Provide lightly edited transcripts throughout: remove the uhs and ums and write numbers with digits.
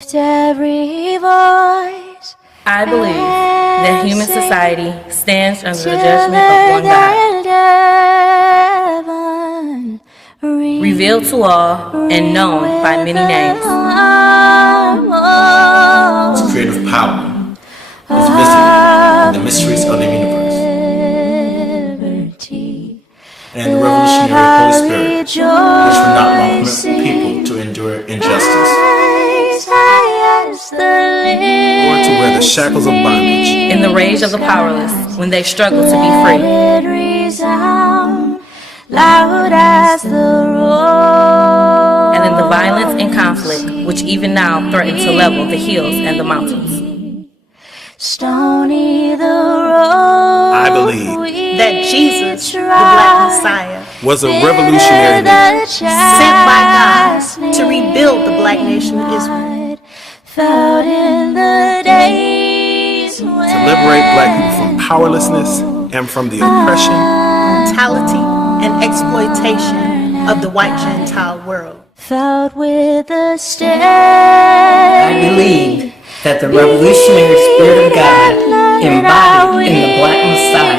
Every voice I believe that human society stands under the judgment of one God, revealed to all and known by many names. His creative power is visible in the mysteries of the universe. And the revolutionary Holy Spirit, which will not long permit people to endure injustice, or to wear the shackles of bondage. In the rage of the powerless, when they struggle to be free. Loud as the roar. And in the violence and conflict, which even now threaten to level the hills and the mountains. Stony the road. I believe that Jesus, the Black Messiah, was a revolutionary leader sent by God to rebuild the Black nation of Israel. Felt in the days to liberate Black people from powerlessness and from the oppression, brutality, and exploitation of the white Gentile world. Felt with the steady. I believe that the revolutionary spirit of God embodied in the Black Messiah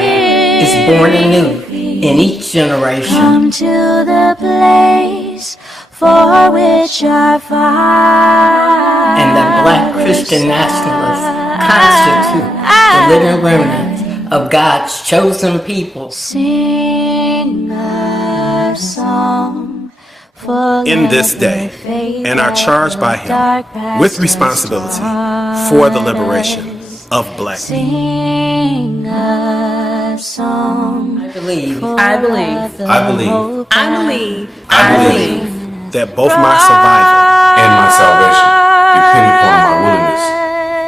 is born anew in each generation. Come to the place for which our fathers and the Black Christian nationalists constitute the living remnants of God's chosen people. Sing a song in this day and are charged by Him with responsibility for the liberation of Black people. Sing a song. I believe that both my survival and my salvation depend upon my willingness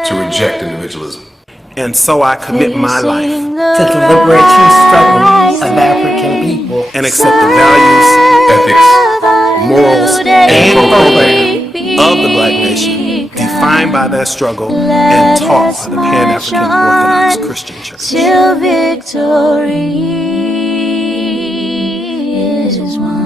to reject individualism. And so I commit my life to the liberation struggle of African people and accept the values, ethics, morals, and program of the Black nation, defined by that struggle and taught by the Pan-African Orthodox Christian Church. Till victory is won.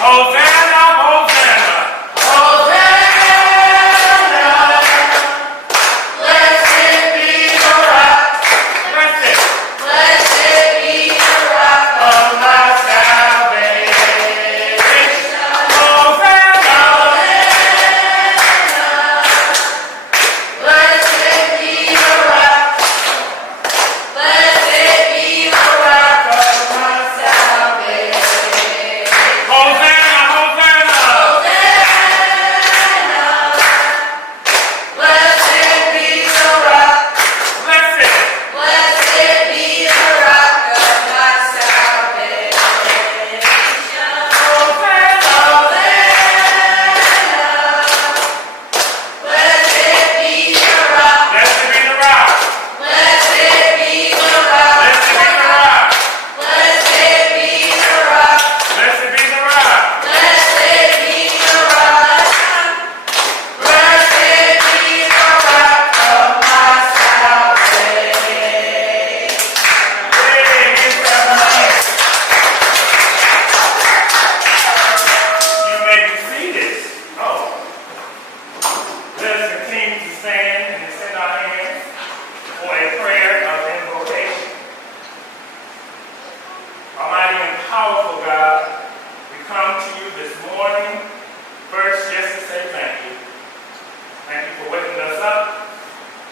Hosanna, Hosanna. Blessed be the rock. Bless it. Blessed be the rock of my salvation. Hosanna. Blessed be the rock. Blessed be the rock of my salvation. Hosanna, Hosanna. Blessed be the rock. Bless it. Blessed be the rock of my salvation. Hosanna. Blessed be the rock. Blessed be the rock. Blessed be the rock. Blessed be the rock. Blessed be the rock. Blessed be the rock. Blessed be the rock. Blessed be the rock of my salvation. Hey, give that money. You may be seated. Oh. Let us continue to stand and extend our hands for a prayer of invocation. Almighty and powerful God, we come to you this morning, first just to say thank you. Thank you for waking us up.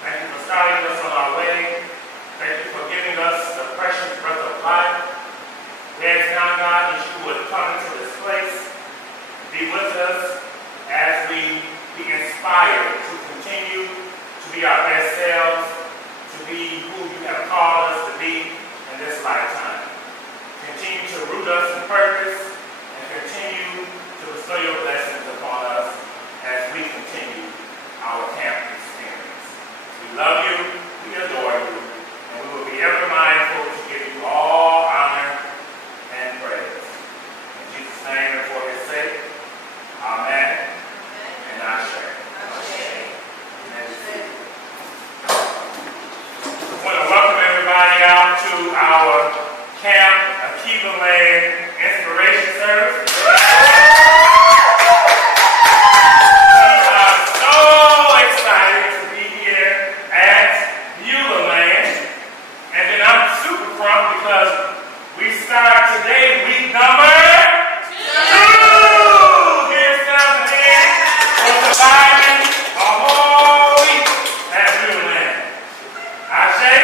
Thank you for starting us on our way. Thank you for giving us the precious breath of life. We ask now, God, that you would come into this place, be with us as we be inspired to continue to be our best selves, to be who you have called us to be in this lifetime. Continue to root us in purpose and continue to bestow your blessings upon us as we continue our camp experience. We love you, we adore you, and we will be ever mindful to give you all honor and praise. In Jesus' name and for his sake, amen and ashe. I want to welcome everybody out to our camp, Alkebulan Inspirational service. We are so excited to be here at Alkebulan. And then I'm super pumped because we start today week number 2. Give yourselves a hand for surviving a whole week at Alkebulan. Ashe?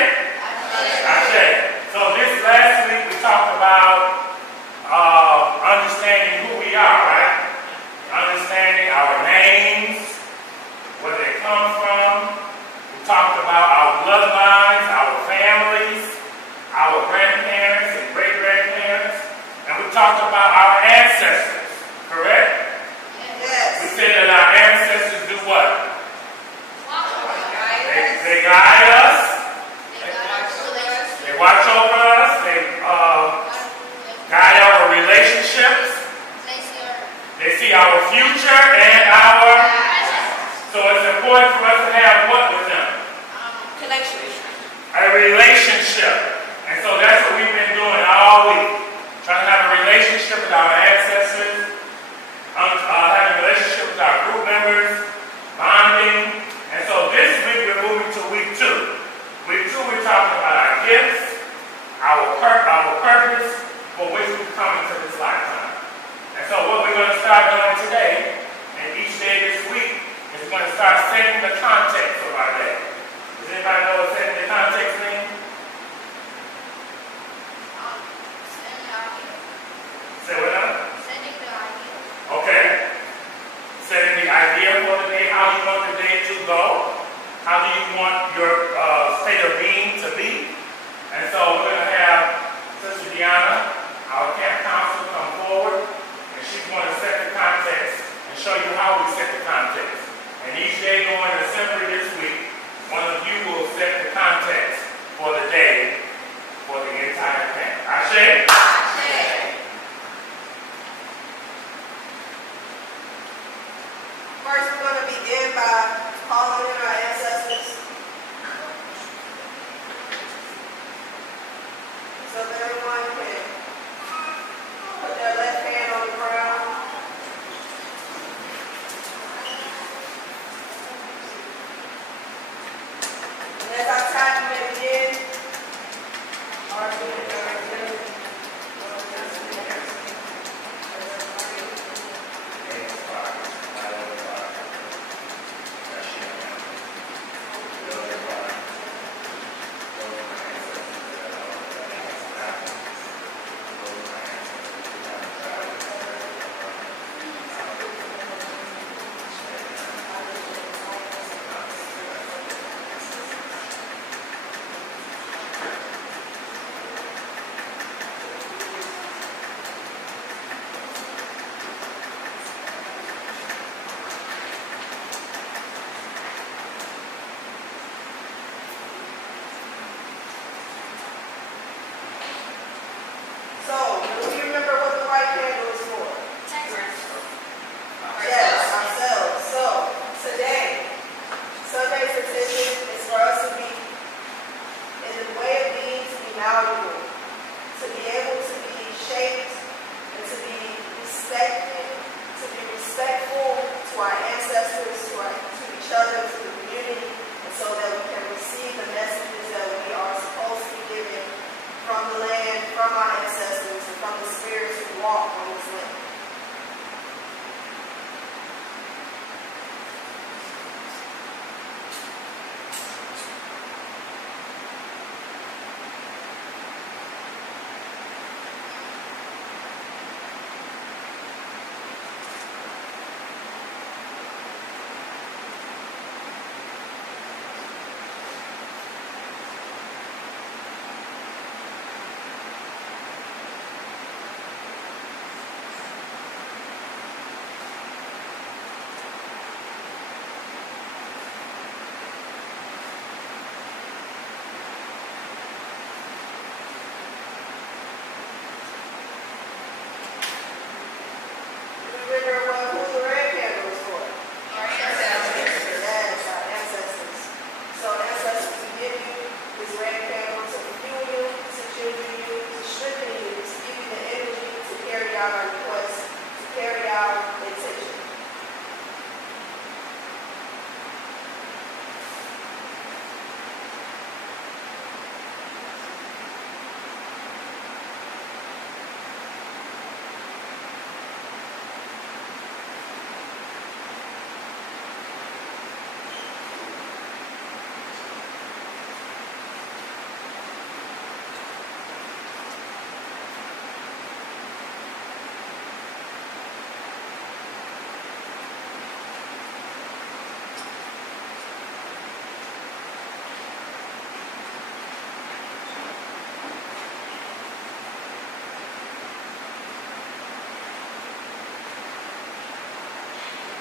Ashe. So this last week we talked about understanding who we are, right? Understanding our names, where they come from. We talked about our bloodlines, our families, our grandparents and great-grandparents, and we talked about our ancestors, correct? We said that our ancestors do what? They guide us, they watch over us, they guide our relationships, they see our future and our... So it's important for us to have what with them? A relationship. And so that's what we've been doing all week. Trying to have a relationship with our ancestors, having a relationship with our group members, bonding. And so this week we're moving to week 2. Week 2 we're talking about our gifts, our purpose for which we come into this lifetime. And so what we're going to start doing today, and each day this week, is we're going to start setting the context of our day. Does anybody know what setting the context means? Say what now? Okay. Setting the idea for the day, how you want the day to go. How do you want your state of being to be? And so we're going to have Sister Deanna, our camp counselor, come forward, and she's going to set the context and show you how we set the context. And each day during the assembly this week, one of you will set the context for the day for the entire camp. Ashe? First, we're going to begin by calling in our ancestors. So that everyone can put their left hand on the ground respectful to our ancestors, to each other, to the community, and so that we can receive the messages that we are supposed to be given from the land, from our ancestors, and from the spirits who walk on this land.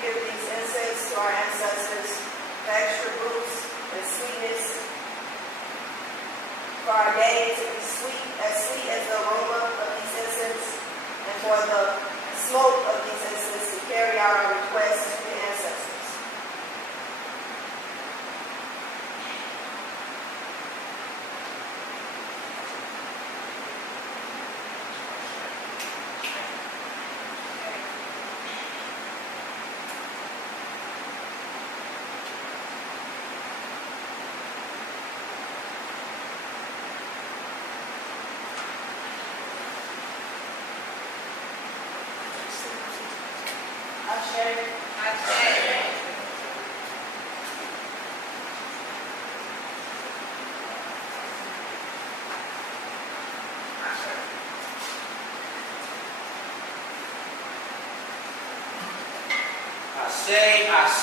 Give these incense to our ancestors, the extra roots and sweetness for our day to be sweet as the aroma of these incense, and for the smoke of these incense to carry out our requests to the ancestors.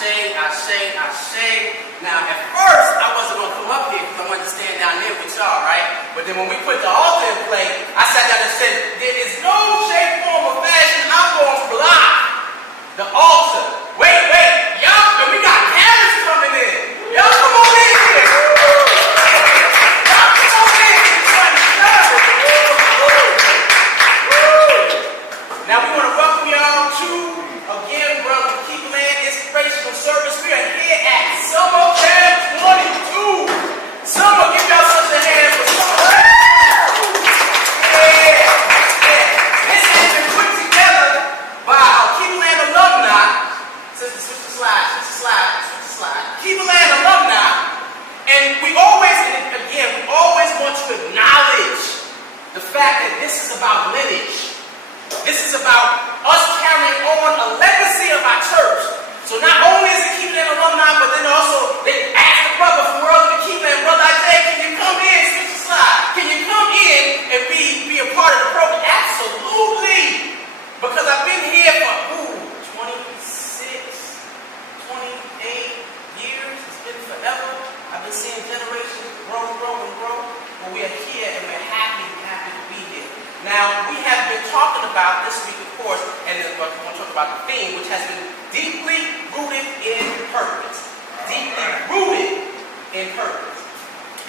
I say. Now, at first, I wasn't going to come up here because I wanted to stand down there with y'all, right? But then when we put the altar in play, I sat down and said, there is no shape, form, or fashion I'm going to block the altar. Wait, y'all, we got cameras coming in. Y'all come on in here. Y'all come on in. Now, we want to welcome y'all to, again, Brother Alkebulan Inspirational Service. We are here at Summer Camp 22. Summer, give y'all such a hand for Summer. Yeah. This has been put together by Alkebulan alumni. Switch the slide. Alkebulan alumni. And we always want to acknowledge the fact that this is about lineage. This is about us carrying on a legacy of our church. So not only is it Alkebulan alumni, but then also they asked the brother from World Alkebulan, Brother Isaiah, can you come in, switch the slide? Can you come in and be a part of the program? Absolutely. Because I've been here for 28 years. It's been forever. I've been seeing generations grow. But we are here and we're happy to be here. Now, we have been talking about this week, of course, and we're going to talk about the theme, which has been deeply rooted in purpose.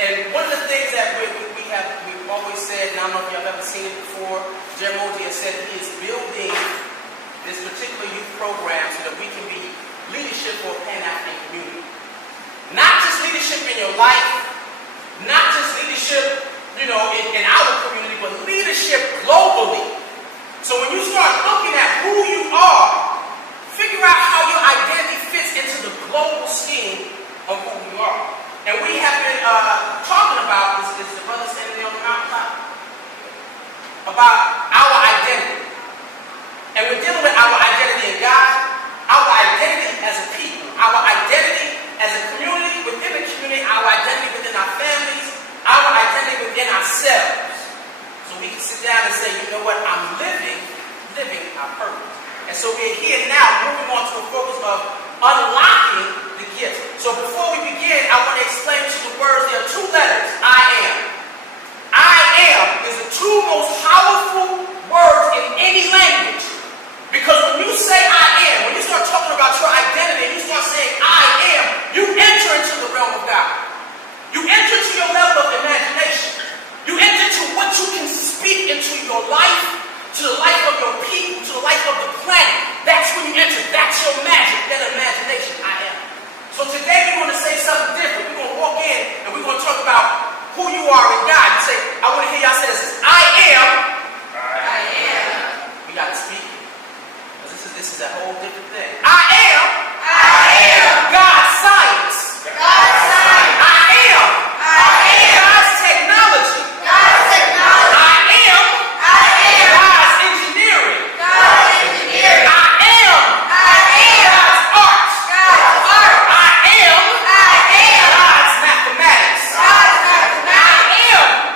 And one of the things that we've always said, and I don't know if y'all have ever seen it before, Jeremy has said he is building this particular youth program so that we can be leadership for a Pan-African community. Not just leadership in your life, not just leadership in our community, but leadership globally. So when you start looking at who you our purpose. And so we're here now moving on to a focus of unlocking the gifts. So before we begin, I want to explain to you the words. There are two letters, I am. I am is the two most powerful words in any language. Because when you say I am, when you start talking about your identity, and you start saying I am, you enter into the realm of God. You enter into your level of imagination. You enter into what you can speak into your life, to the life of your people, to the life of the planet. That's when you enter. That's your magic, that imagination, I am. So today we're going to say something different. We're going to walk in and we're going to talk about who you are in God. You say, I want to hear y'all say this. I am. I am. We got to speak it. Because this is a whole different thing. I am. I am. God's science. God's science. I am. I am. God's technology. God's technology. I am. I am. God's engineering. God's engineering. I am. I am. God's art. God's art. I am. I am. God's mathematics. God's mathematics.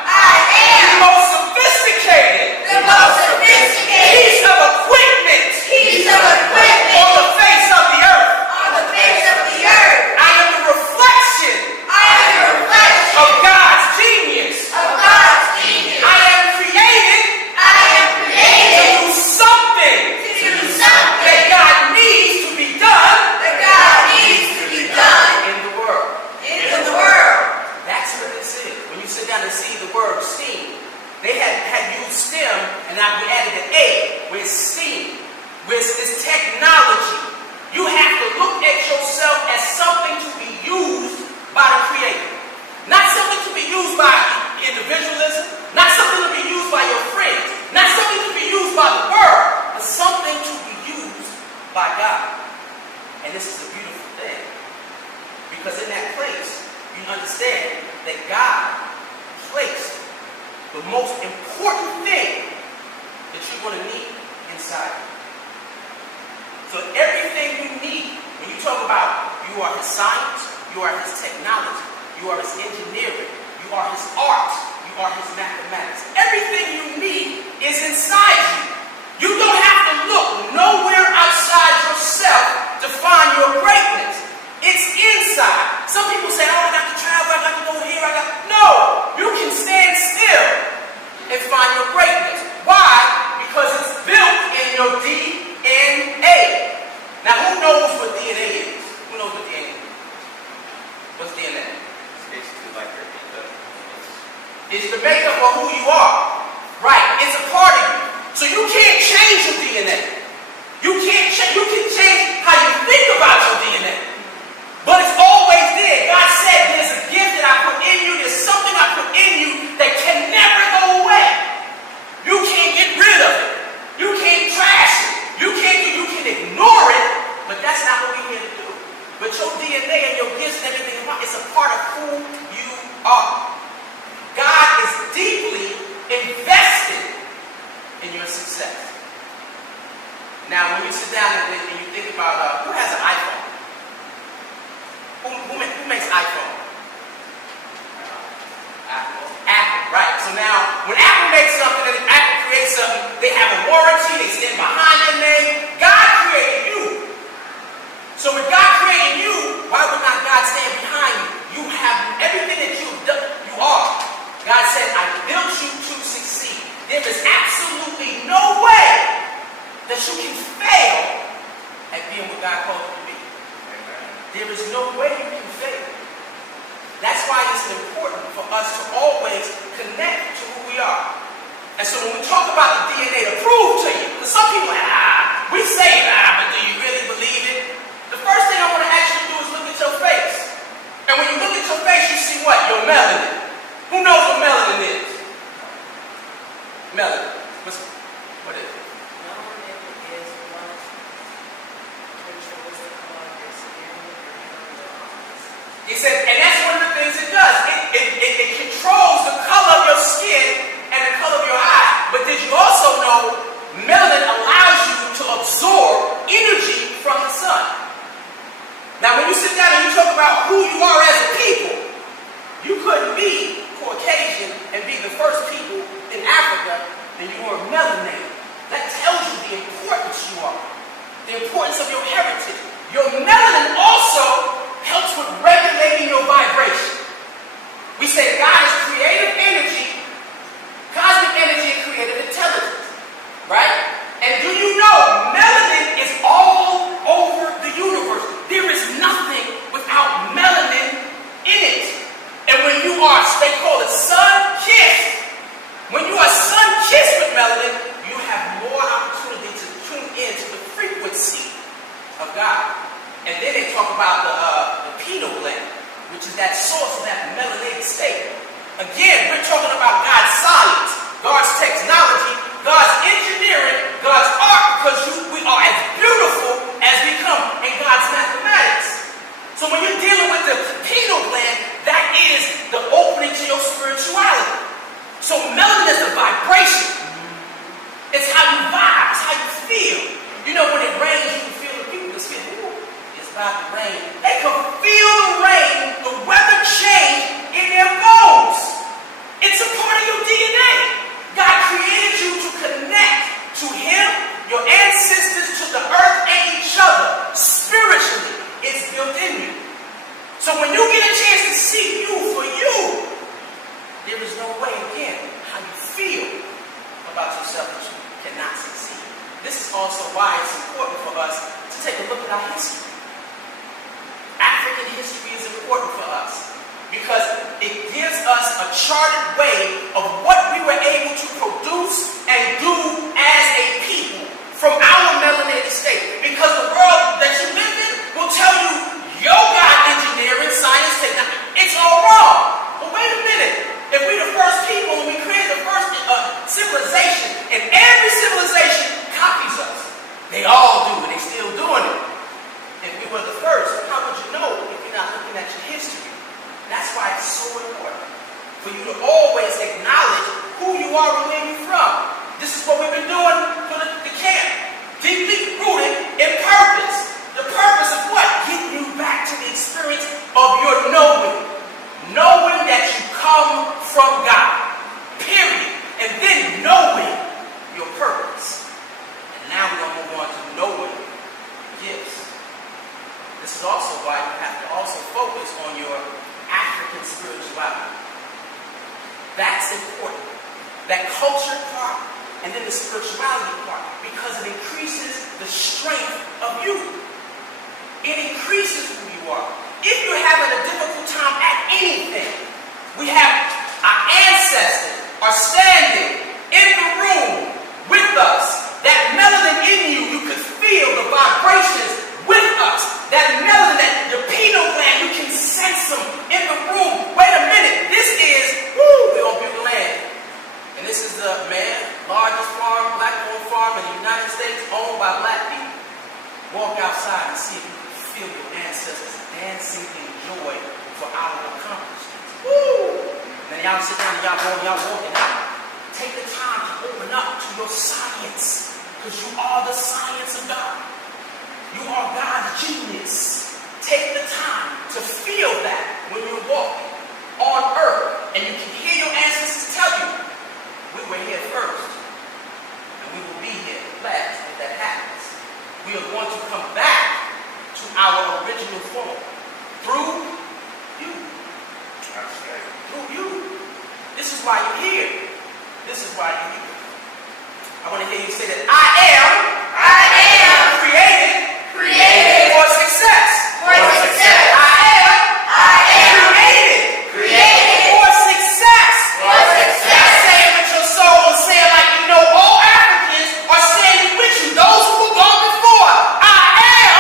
I am. The most sophisticated. The most sophisticated. Piece of equipment. Piece of equipment. On the face of the earth. On the face of the earth. I am the reflection. I am the reflection. Of God's genius. Of God's genius. I am created. I am created. To do something. To do something. That God needs to be done. That God needs to be done. In the world. In the world. That's what this is. When you sit down and see the word STEAM, they had used STEM, and now we added an A, where it's STEAM, where it's technology. You have to look at yourself as something to be used by the Creator. Not something to be used by individualism, not something to be used by your friends, not something to be used by the world, but something to be used by God. And this is a beautiful thing. Because in that place, you understand that God placed the most important thing that you're going to need inside you. So everything you need, when you talk about you are His science, you are His technology, you are His engineering, you are His art, you are His mathematics. Everything you need is inside you. You don't have to look nowhere outside yourself to find your greatness. It's inside. Some people say, oh, I got to travel, I got to go here, No, you can stand still and find your greatness. Why? Because it's built in your DNA. Now, who knows what DNA is? Who knows what DNA is? What's DNA? It's basically like your makeup. It's the makeup of who you are. Right. It's a part of you. So you can't change your DNA. You can change how you think about your DNA. But it's always there. God said there's a gift that I put in you. There's something I put in you that can never go away. You can't get rid of it. You can't trash it. You can ignore it. But that's not what we're here to do. But your DNA and your gifts and everything about it's a part of who you are. God is deeply invested in your success. Now, when you sit down and you think about who has an iPhone? Who makes iPhone? Apple, right. So now, when Apple makes something, and Apple creates something, they have a warranty, they stand behind their name. God created you. So if God created you, why would not God stand behind you? You have everything that you've done, you are. God said, I built you to succeed. There is absolutely no way that you can fail at being what God called you to be. There is no way you can fail. That's why it's important for us to always connect to who we are. And so when we talk about the DNA to prove to you, because some people, we say but do you really believe it? The first thing I want to ask you to do is look at your face. And when you look at your face, you see what? Your melanin. Who knows what melanin is? Melanin. What is it? He said, and that's one of the things it does. It controls the color of your skin and the color of your eyes. But did you also know melanin allows you what you are, the importance of your heritage. Your melanin also helps with regulating your vibration. We say God is creative energy, cosmic energy, and creative intelligence, right? And do you know melanin is all over the universe? There is nothing without melanin in it. And when you are, they call it sun-kissed. When you are sun-kissed with melanin, you have more opportunity to tune into the frequency of God. And then they talk about the pineal gland, which is that source of that melanated state. Again, we're talking about God's science, God's technology, God's engineering, God's art, because we are as beautiful as we come, and God's mathematics. So when you're dealing with the pineal gland, that is the opening to your spirituality. So melanin is the vibration. It's how you vibe, it's how you feel. You know, when it rains, you can feel the people that feel, ooh, it's about to rain. They can feel the rain, the weather change in their bones. It's a part of your DNA. God created you to connect to Him, your ancestors, to the earth, and each other. Spiritually, it's built in you. So when you get a chance to see you for you, there is no way, again, how you feel about yourself that you cannot succeed. This is also why it's important for us to take a look at our history. African history is important for us because it gives us a charted way of what we were able to produce and do as a people from our melanated state. Because the world that you live in will tell you your God engineering, science, technology, it's all wrong. But wait a minute. If we're the first people and we created the first civilization, and every civilization copies us, they all do, and they're still doing it. If we were the first, how would you know if you're not looking at your history? That's why it's so important for you to always acknowledge who you are and where you're from. This is what we've been doing for the camp. Deeply rooted in purpose. The purpose of what? Getting you back to the experience of your knowing. Knowing that you come from God. Period. And then knowing your purpose. And now we're going to move on to knowing gifts. This is also why you have to also focus on your African spirituality. That's important. That culture part and then the spirituality part, because it increases the strength of you. It increases who you are. If you're having a difficult time at anything, we have our ancestors are standing in the room with us. That melanin in you, you could feel the vibrations with us. That melanin, your pineal gland, you can sense them in the room. Wait a minute, this is, we're on beautiful land. And this is the largest farm, black-owned farm in the United States, owned by black people. Walk outside and see if you can feel your ancestors dancing in joy for our accomplishments. Woo! Then y'all sit down and y'all walking out. Take the time to open up to your science, because you are the science of God. You are God's genius. Take the time to feel that when you're walking on earth, and you can hear your ancestors tell you, we were here first, and we will be here last if that happens. We are going to come back to our original form through you. Through you. This is why you're here. This is why you're here. I want to hear you say that I am created for success. I am created for success. Say it with your soul and say it like you know all Africans are saying it with you. Those who have gone before. I am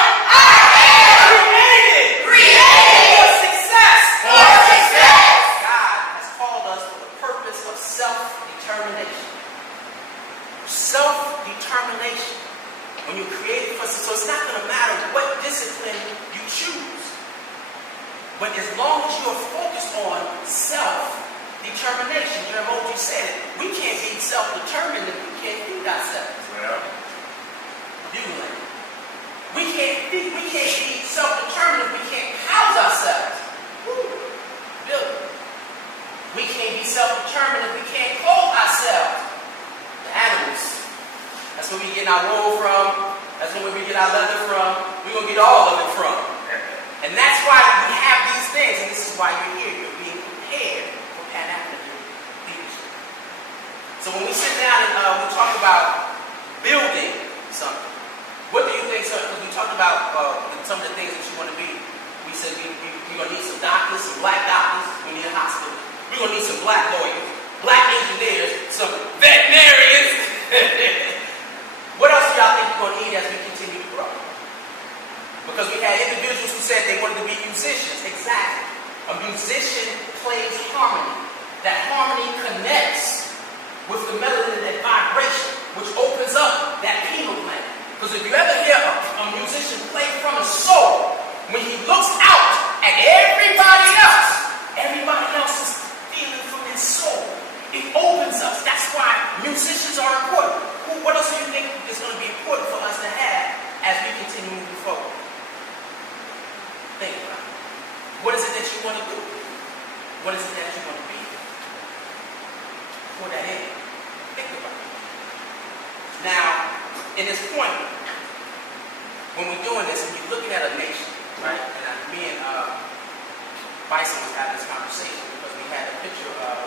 created for success. God has called us for the purpose of self-determination. Self-determination. When you're created for, so it's not going to matter what discipline you choose. But as long as you're focused on self-determination, Jeremy said it, we can't be self-determined if we can't feed ourselves. Yeah. Alkebulan. We can't be self-determined if we can't house ourselves. Building. We can't be self-determined if we can't clothe ourselves. The animals. That's That's where we get our wool from. That's where we get our leather from. We're going to get all of it from. And that's why we have these things, and this is why you're here. You're being prepared for Pan-African leadership. So when we sit down and we talk about building something, what do you think, sir? Because we talked about some of the things that you want to be. We said we're going to need some doctors, some black doctors. We need a hospital. We're going to need some black lawyers, black engineers, some veterinarians. What else do y'all think we're going to need as we continue to grow? Because we had individuals who said they wanted to be musicians. Exactly. A musician plays harmony. That harmony connects with the melody and that vibration, which opens up that pineal gland. Because if you ever hear a musician play from his soul, when he looks out at everybody else is feeling from their soul. It opens us. That's why musicians are important. What else do you think is going to be important for us to have as we continue moving forward? Think about it. What is it that you want to do? What is it that you want to be? Pour that in. Think about it. Now, in this point, when we're doing this, and you're looking at a nation, right? And me and Bison was having this conversation because we had a picture of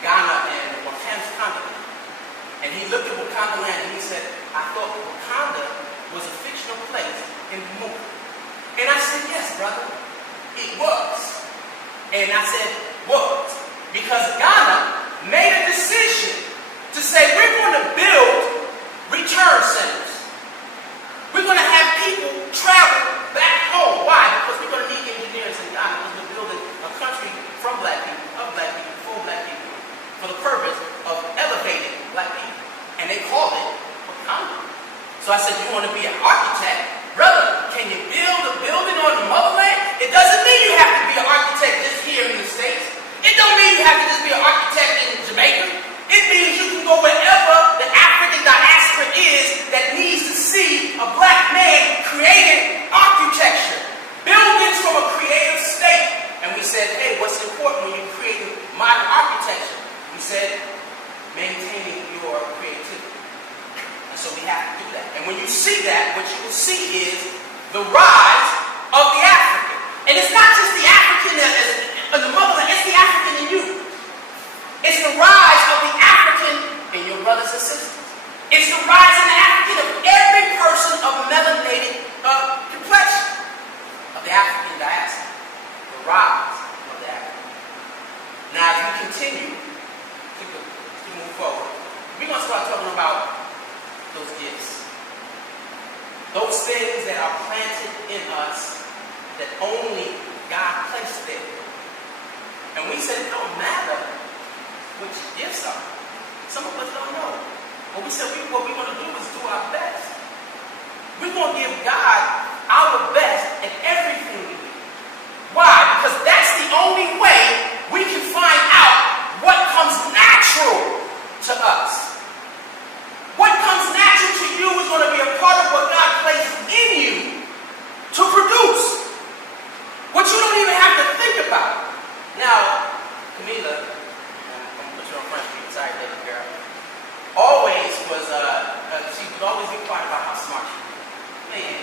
Ghana and Wakanda. And he looked at Wakanda land and he said, I thought Wakanda was a fictional place in the movie. And I said, yes, brother, it was. And I said, was. Because Ghana made a decision to say, we're going to build return centers. We're going to have people travel back home. Why? Because we're going to need engineers in Ghana because we're building a country from black people, of black people, for black people, for the purpose of elevating black people. And they called it Wakanda. So I said, you want to be an architect? Brother, can you build a building on the motherland? It doesn't mean you have to be an architect just here in the States. It don't mean you have to just be an architect in Jamaica. It means you can go wherever the African diaspora is that needs to see a black man creating architecture, buildings from a creative state. And we said, hey, what's important when you're creating modern architecture? We said, maintaining your creativity. And so we have to do that. And when you see that, what you will see is the rise of the African. And it's not just the African in the motherland, it's the African in you. It's the rise of the African in your brothers and sisters. It's the rise in the African of every person of melanated complexion of the African diaspora. The rise of the African. Now, as we continue to move forward, we're going to start talking about those gifts. Those things that are planted in us that only God placed there. And we said it don't matter which gifts are. Some of us don't know. But we said what we're going to do is do our best. We're going to give God our best in everything we do. Why? Because that's the only way we can find out what comes natural to us. What comes natural to you is going to be a part of what God places in you to produce. What you don't even have to think about. Now, Camila, I'm going to put you on front street, sorry, baby girl, always was, she would always be quiet about how smart she was. Man,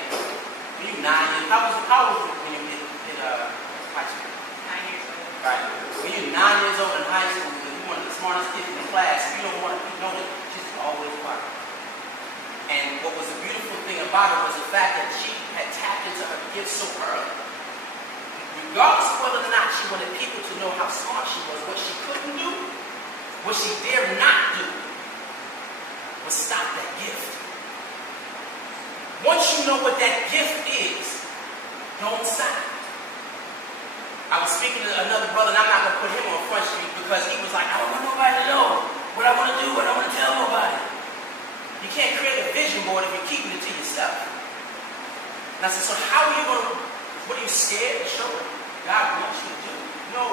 when you 9 years, how was it when you did high school? 9 years old. Right. When you're 9 years old in high school, and you're one of the smartest kids in the class, if you don't want to know that, she's always quiet. And what was the beautiful thing about her was the fact that she had tapped into her gifts so early. Regardless of whether or not she wanted people to know how smart she was, what she couldn't do, what she dared not do, was stop that gift. Once you know what that gift is, don't stop. I was speaking to another brother, and I'm not going to put him on Front Street because he was like, I don't want nobody to know what I want to do, what I want to tell nobody. You can't create a vision board if you're keeping it to yourself. And I said, so how are you going to, what are you scared to show it? God wants you to do. No.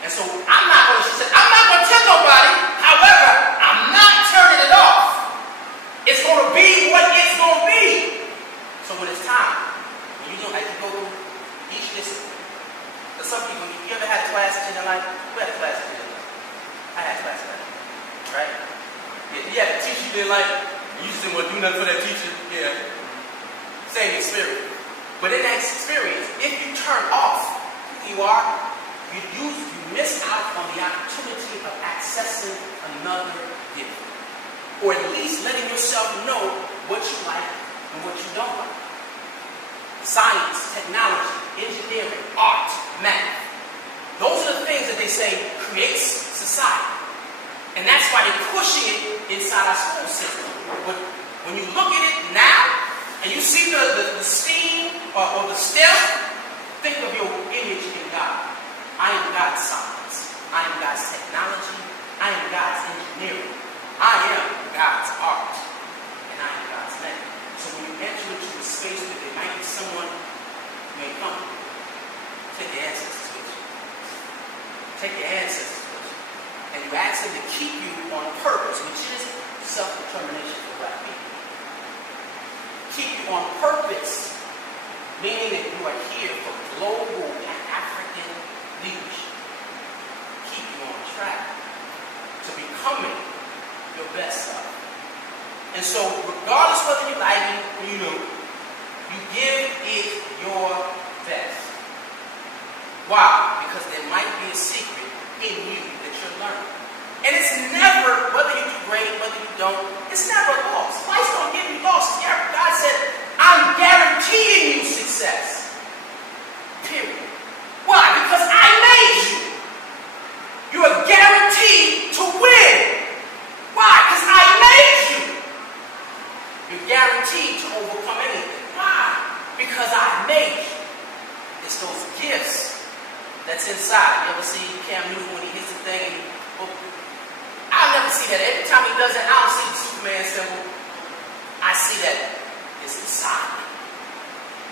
And so I'm not going to, she said, I'm not going to tell nobody. However, I'm not turning it off. It's going to be what it's going to be. So when it's time, when you know, as you go through each discipline, because some people, you ever had classes in your life? We had classes in your life. I had classes in your life. Yeah, the teacher you didn't like, you just didn't want to do nothing for that teacher. Yeah. Same experience. But in that experience, if you turn off who you are, you miss out on the opportunity of accessing another gift. Or at least letting yourself know what you like and what you don't like. Science, technology, engineering, art, math. Those are the things that they say creates society. And that's why they're pushing it inside our school system. But when you look at it now, and you see the STEAM or the STEM, think of your image in God. I am God's science. I am God's technology. I am God's engineering. I am God's art. And I am God's man. So when you enter into a space where there might be someone who may come, take your ancestors with you. Take your ancestors with you. And you ask them to keep you on purpose, which is self-determination for black people. Keep you on purpose, meaning that you are here for global and African leadership. Keep you on track to becoming your best self. And so, regardless whether you like it or you know, you give it your best. Why? Because there might be a secret in you that you're learning. And it's never, whether you do great, whether you don't, it's never lost. Life's going to give you losses. God said, I'm guaranteeing you success. Period. Why? Because I made you. You are guaranteed to win. Why? Because I made you. You're guaranteed to overcome anything. Why? Because I made you. It's those gifts that's inside. You ever see Cam Newton when he hits the thing and I'll never see that. Every time he does that, I don't see the Superman symbol. I see that it's inside me.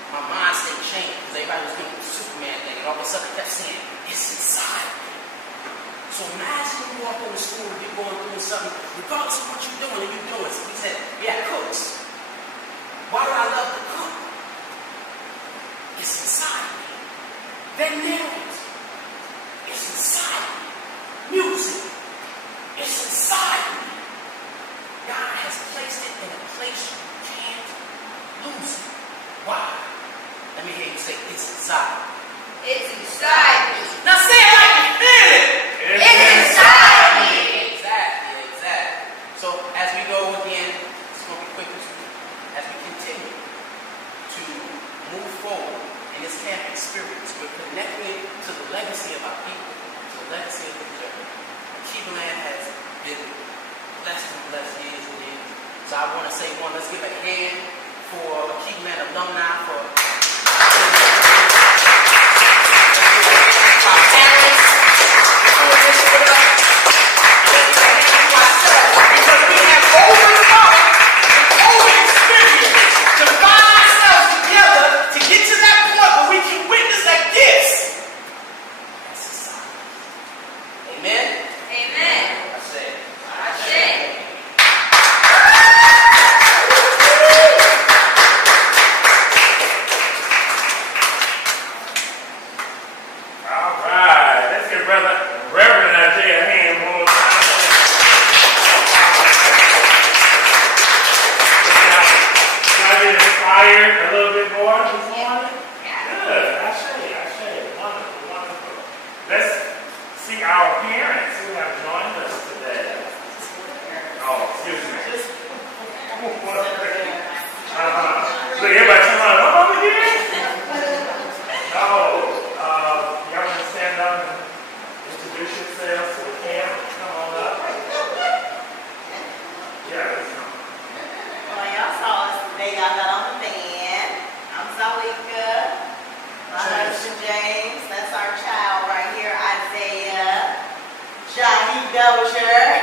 My mind state changed because everybody was doing the Superman thing, and all of a sudden I kept saying, it's inside me. So imagine you walk into school and you're going through something, regardless of what you're doing, and you're doing. So he said, yeah, cooks. Why do I love to cook? It's inside me. Then narrate. It's inside me. Music. It's inside me. God has placed it in a place you can't lose it. Why? Let me hear you say, it's inside. It's inside me. Now say it like you feel it. It's inside me. Exactly. So as we go again, it's going to be quick as we continue to move forward in this camp experience. We're connecting to the legacy of our people, to the legacy of the journey. Alkebulan has been blessed years and years. So I want to say let's give a hand for Alkebulan alumni, for our parents, for this with us. Let's give a hand to ourselves because we have overcome and over-experienced to find ourselves together to get to that point where we can witness that gifts. That's society. Amen? Amen. I say. All right. Let's give Reverend Isaiah a hand one more time. Y'all get inspired a little bit more this morning? Good. I say. Wonderful. Let's see our parents who have joined us today. Oh, excuse me. So everybody come on over here? No. Y'all want to stand up and introduce yourselves to the camp? Come on up. Yeah. Well, y'all saw us today. Y'all got on the van. I'm Zalika. My husband James. That's our child right here, Isaiah. Johnny Dozier.